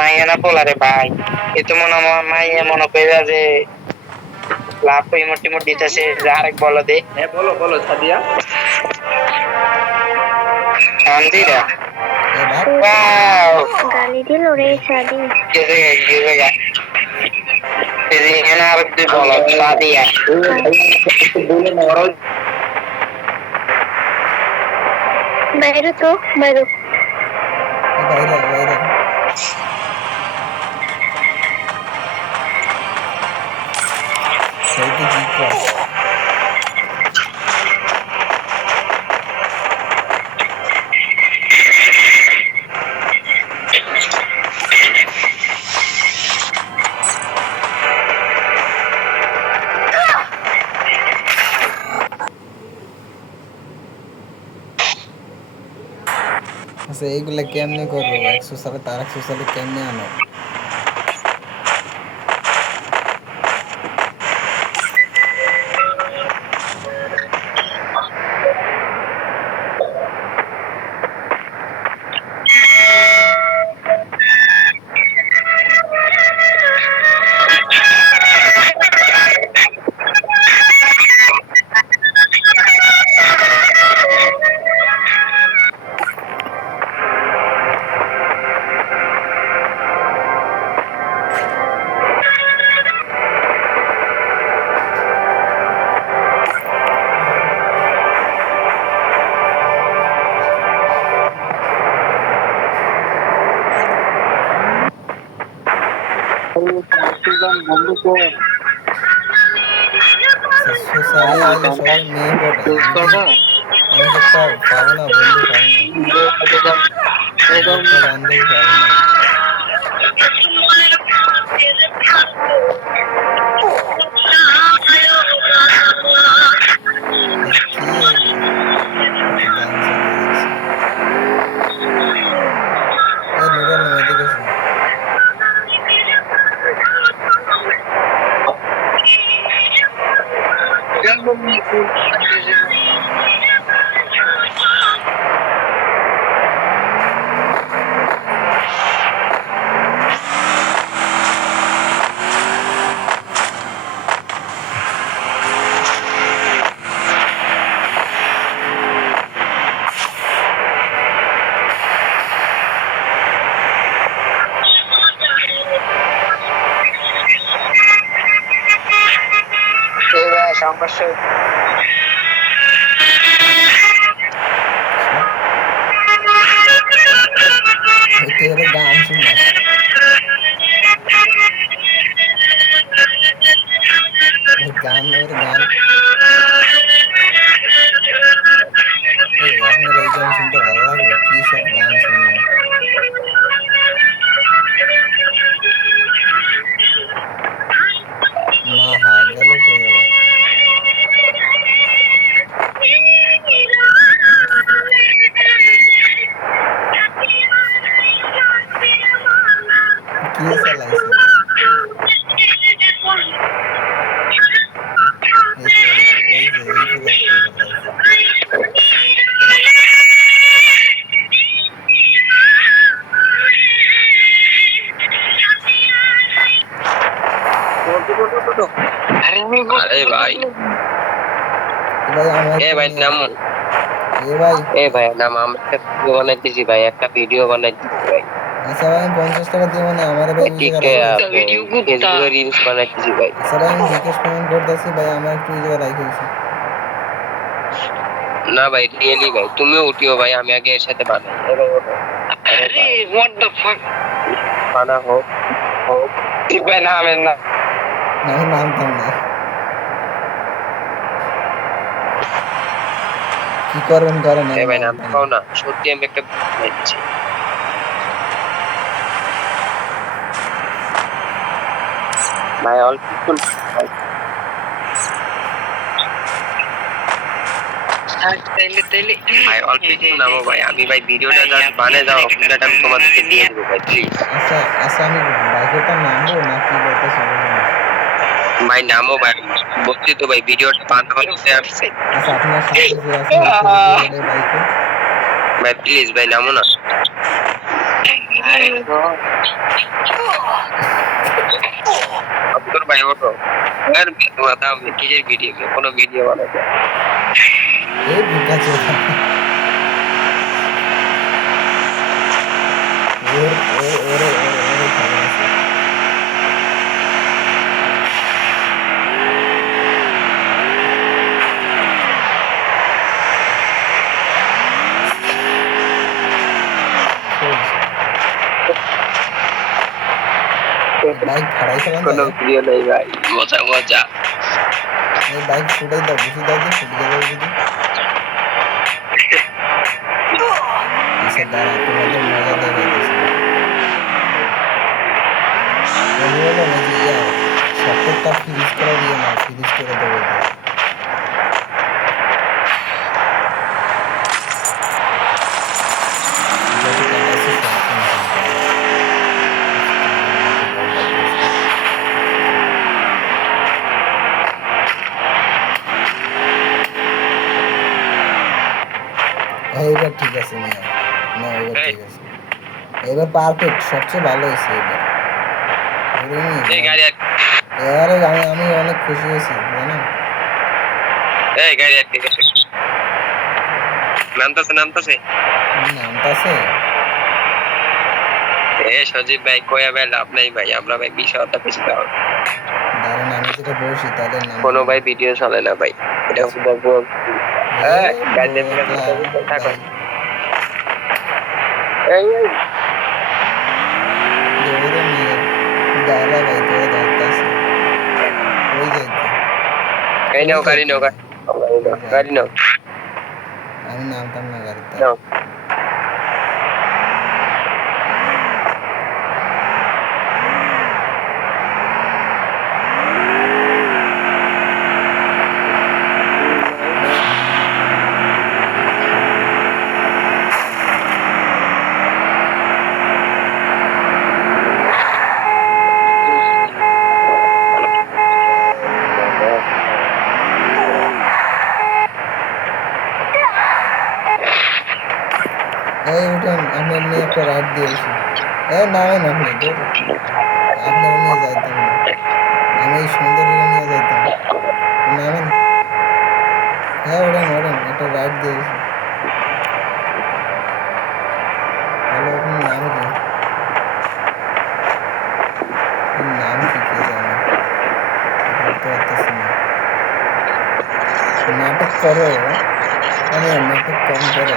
মাইয়া না পোলারে ভাই এ তো মাইয়া মনে কইরা যে লাভ ইমোট টিমোট দিতেছে যে আরেক বলো দে। হ্যাঁ বলো বলো সাদিয়া। শান্তিরা গালি দিল রে সাদি। এখানে আর তুই বলো সাদিয়া বাইরে তো বাইরে বাইরে বাইরে সেইতে কি কর আচ্ছা এইগুলা কেমনে করবো 100 সালে তার 100 সালে কেমনে আনো সোশ্যালে আইলে সবাই মেয়ে পড়ে আমি তো একটা পাবো না বন্ধু পাবো না একটা বান্ধবী পাবো না কি গান চালিয়ে দিচ্ছে নুরাল নাম এদিকে শোন সংঘর্ষ तेरे गान सुनना गान और गान আপনার এই গান শুনতে ভালো লাগে কি সব গান শুনেন মা হা গেল কই আবার কি চালাইছে এই পুরো চালাইছে अरे भाई भाई नाम भाई नाम वीडियो बनाइতেছি ভাই একটা ভিডিও বানাইতেছি ভাই আচ্ছা ভাই 50 টাকা দিয়ে মানে আমারে ভাই ঠিক আছে ভিডিও ফেসবুকে রিলস বানাইতেছি ভাই আচ্ছা ভাই আমি রিকোয়েস্ট পেমেন্ট করতেছি ভাই আমার একটু এই জায়গায় রাখিয়েছি না ভাই রিয়েলি ভাই তুমিও উঠিও ভাই আমি আগে এর সাথে বানাই আরে হোয়াট দ্য ফাক বানা হোক ঠিক ভাই না আমি না আমি নামতাম না কি করবেন করেন না ভাই নাম পাও না সত্যি আমি একটা বানাইছি ভাই অল্প ভাই অল্প একটু নামো ভাই আমি ভাই ভিডিওটা জাস্ট বানিয়ে দাও আপনাটা আমি তোমাদেরকে দিয়ে দেবো ভাই প্লিজ আচ্ছা আচ্ছা আমি বাইকটা নামবো না কি বলতেছি ভাই নামো ভাই বলছি তো ভাই ভিডিওটা বানাবো হচ্ছে আসছে আচ্ছা আপনার সাথে যে আছে বাইকে ভাই প্লিজ ভাই নামো না আব্দুল ভাই ওঠো আর তোমার দাম কিসের ভিডিও কোনো ভিডিও বানাতে এই বুকা চোদা ওর খবর আছে বাইক ফাড়াইছে মানে কোনো ভিডিও নেই ভাই মজা মজা এই বাইক ছুটাই দাও বুঝি দাও যে ছুটে যাবে যদি আচ্ছা দাঁড়া তোমাদের মজা দেবে আমি বললাম এই যে সফটওয়্যারটা ফ্রিজ করে দিয়ে না ফ্রিজ করে দেবো যত টাকা আছে সব এইবার ঠিক আছে না এবার ঠিক আছে এবার পারফেক্ট সবচেয়ে ভালো হয়েছে এবারে আমি অনেক খুশি হয়েছি জানেন এই গাড়ি আটকে গেছে নামতাছে নামতাছে সজীব ভাই কয়া ভাই লাভ নাই ভাই আমরা ভাই বিষয়টা বেশি দাও দাঁড়ান আমি যেটা বলছি তাদের নাম কোনো ভাই ভিডিও চলে না ভাই এটা শুধু গাড়ি থাকো এই দৌড়ে নিয়ে দাঁড়া ভাই তোরা ধরতেছে ওই যাইতে এই নাও গাড়ি নাও গাড়ি নাও আমি নামতাম না গাড়িতে নাও এই উঠেন আমি এমনি একটা রাইড দিয়েছি নামেন আপনি আপনারা নিয়ে যাইতাম না আমি এই সুন্দরী নিয়ে যাইতাম নামেন ওঠেন একটা রাইড দিয়েছি হ্যালো আপনার নাম কি নাম কি কে জানে বলতে পারতেছি না নাটক করো মানে নাটক কম করো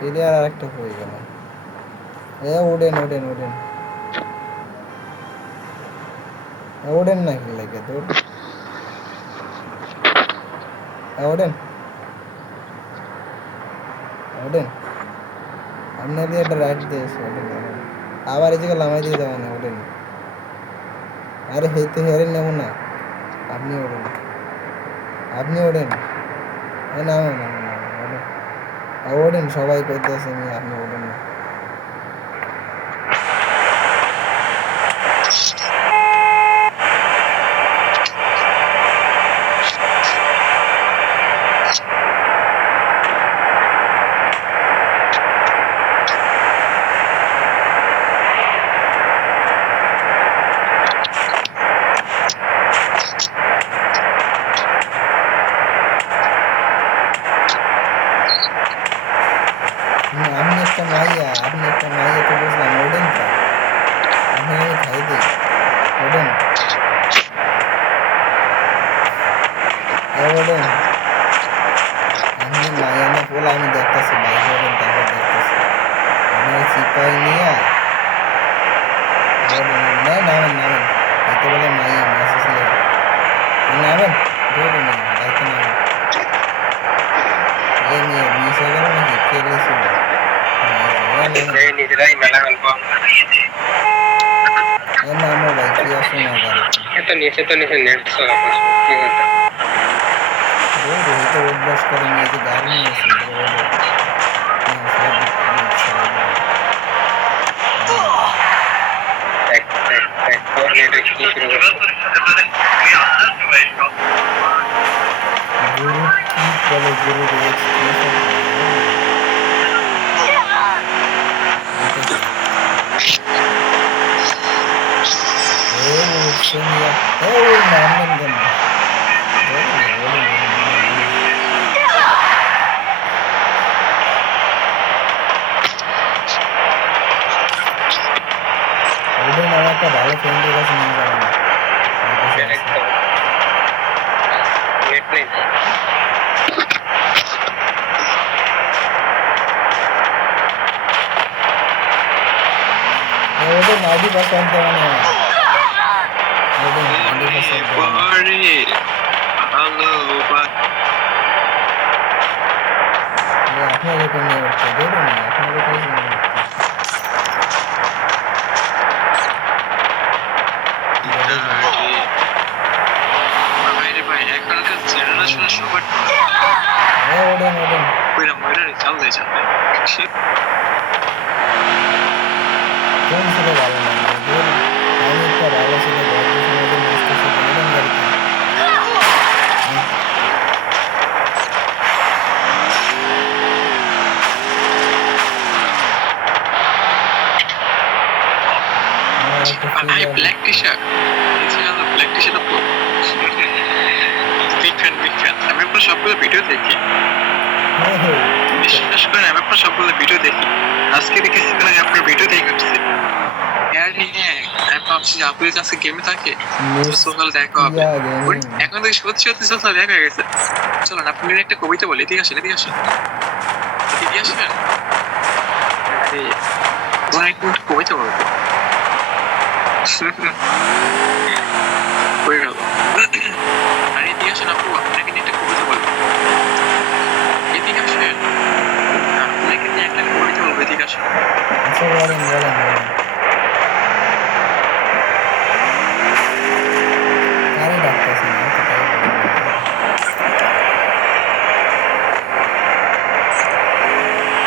প্লেয়ার আর একটা হয়ে গেল ওডেন না কি লাগে তোর ওডেন আপনার দিয়ে একটা রাইট দিয়েছে আবার এই জায়গায় লামাই দিয়ে যাবেন ওডেন আরে হেঁটে হেরে নেব না আপনি ওডেন না ওডেন সবাই করতেছে আপনি ওডেন না আপনি একটা মাইয়া তো বুঝলাম ওডেন তো আপনি আমি খাই দিই ওডেন আপনি মাইয়া না বলে আমি দেখতেছি বাইক ওডেন তারপর দেখতেছি আমি সিপাহি নিয়ে নামেন এতে বলে মাইয়া মেসেজ নামেন দৌড়ে না বাইকে নামেন এই নিয়ে 20 হয়ে গেল নাকি কে গেছিল গুরু কি বলে গুরু নামবেন কেন ওদের আমার একটা ভালো ফ্রেন্ডের কাছে নিয়ে যাবে না ওদের 90% দেওয়া নেই ওদের 90% দেওয়া নেই। আপনাদের কোনো উঠতে দেবেন না আপনাদের কাছে ওডেন কোন ছিল ভালো না আমি একটা ভালো ছিল গল্প সমাজে নষ্ট ছিল ওডেন গাড়িতে I black t-shirt. It's a black t-shirt of big fan. আমি আপনার সবগুলো ভিডিও দেখি। বিশ্বাস করেন আমি আপনার সবগুলো ভিডিও দেখি। আজকে দেখেছি কারণ আপনার ভিডিও দেখে উঠছি। হ্যাঁ, আমি ভাবছি যে আপনার কাছে গেমে থাকে। সকাল দেখা হবে। এখন থেকে সত্যি সকাল দেখা হয়ে গেছে। চলুন আপনি একটা কবিতা বলি এদিকে আসেন। এদিকে আসেন। তোমার একটু কবিতা বলবো। হয়ে গেল আর এদিকে আসেন আপু আপনাকে নিয়ে একটা কবিতা বলবো এদিকে আসেন আপনাকে নিয়ে একটা কবিতা বলবো এদিকে আসেন আচ্ছা বলেন কারে ডাকতেছেন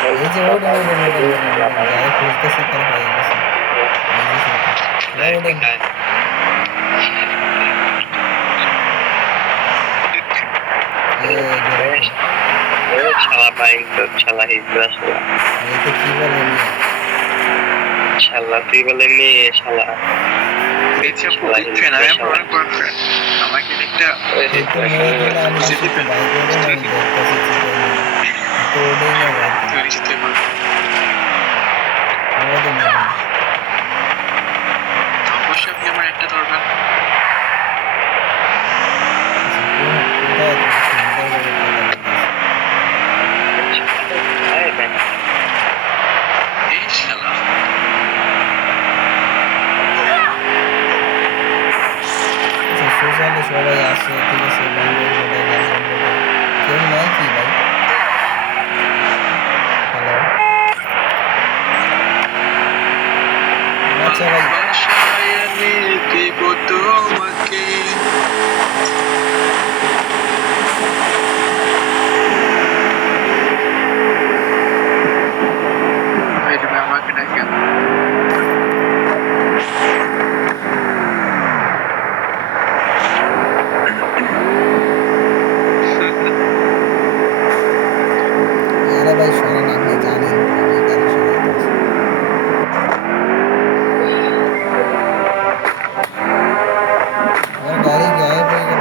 এই যে ওডেন যারা খুঁজতেছে তারা হয়ে গেছে তুই বলেননি শালা আমাকে একটা অবশ্যই আপনি আমার একটা দরকার এই শালা সোশ্যালে সবাই আসে ঠিক আছে কেউ নাই কি ভাই হ্যালো আচ্ছা ভাই তোমাকে আমাকে ডাকে ভাই শোনেন আপনি জানেন গাড়ি গায়েব হয়ে গেল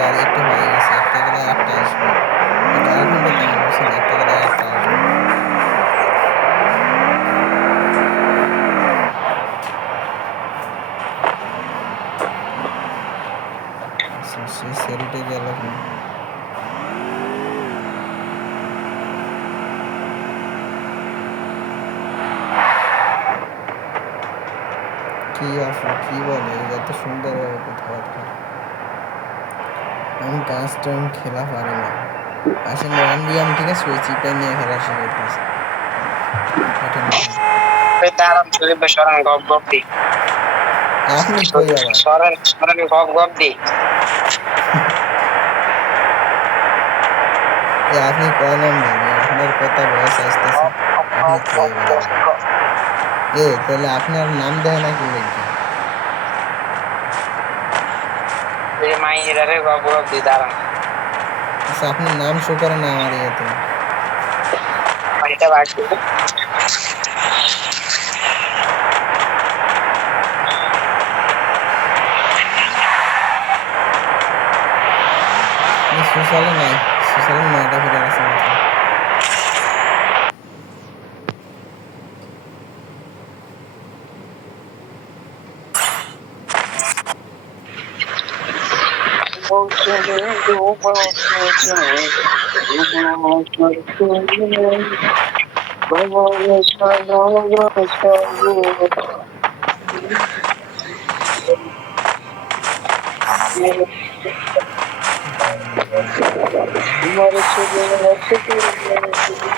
গাড়ি একটু হয়ে গেছে একটা গেলে একটা আসবে একটা গেলে একটা আসবে সেই সেরিটে গেল কি আসো কি বলে এত সুন্দর কথাবার্তা আমি কাজটা খেলা পারি না আসলে রান দিয়ে আমি ঠিক আছে ওই চিপটা নিয়ে খেলা শুরু করতেছি দাঁড়ান শরীফ ভাই সরান গপ গপ আপনি কই আবার সরেন সরেন গপ গপ দি আপনি কয় নাম নেবেন আপনার কথা বয়স আসতেছে আপনি কই আবার তাহলে আপনার নাম দেয় নাকি বলছি এই মাইরারে গপ গপ দি দাঁড়ান আচ্ছা আপনার নাম শো করে না আমার ইয়েতে এটা বাকি সোশ্যালে নাই সোশ্যালে 9টা ফিরে আছে মাত্র তোমার